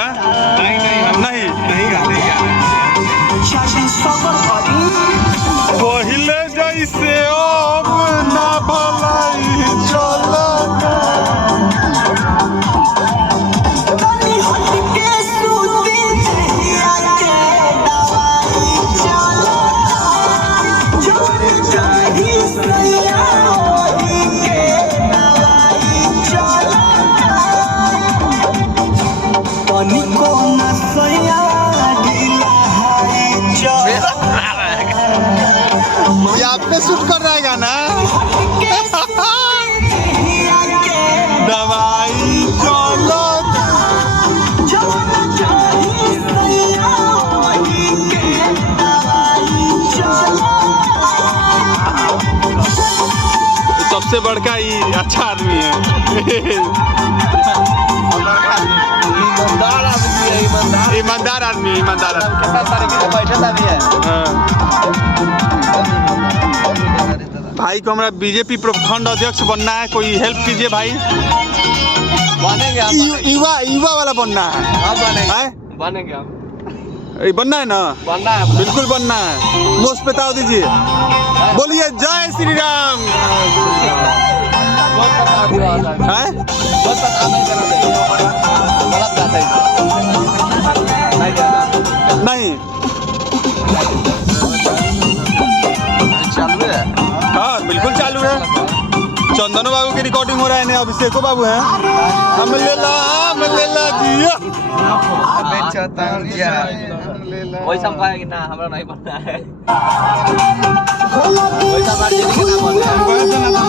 है? नहीं पहले जैसे अब ना भलाई चलता आप पे शूट कर रहा है गाना दवाई चलो सबसे बड़का ही अच्छा आदमी है ईमानदार आदमी ईमानदार भाई को हमारा बीजेपी प्रखंड अध्यक्ष बनना है, कोई हेल्प कीजिए भाई। बनेंगे युवा वाला बनना है। बनेंगे बनना है ना? बनना है, बिल्कुल बनना है। मुझ पे ताव दीजिए, बोलिए जय श्री राम। नहीं चालू है। हाँ बिल्कुल चालू है। चंदनो बाबू की रिकॉर्डिंग हो रहा है, अभिषेको बाबू है। हम लेला जिया वैसा पाएगी ना, हमरा नहीं बनना है वैसा बात नहीं करना।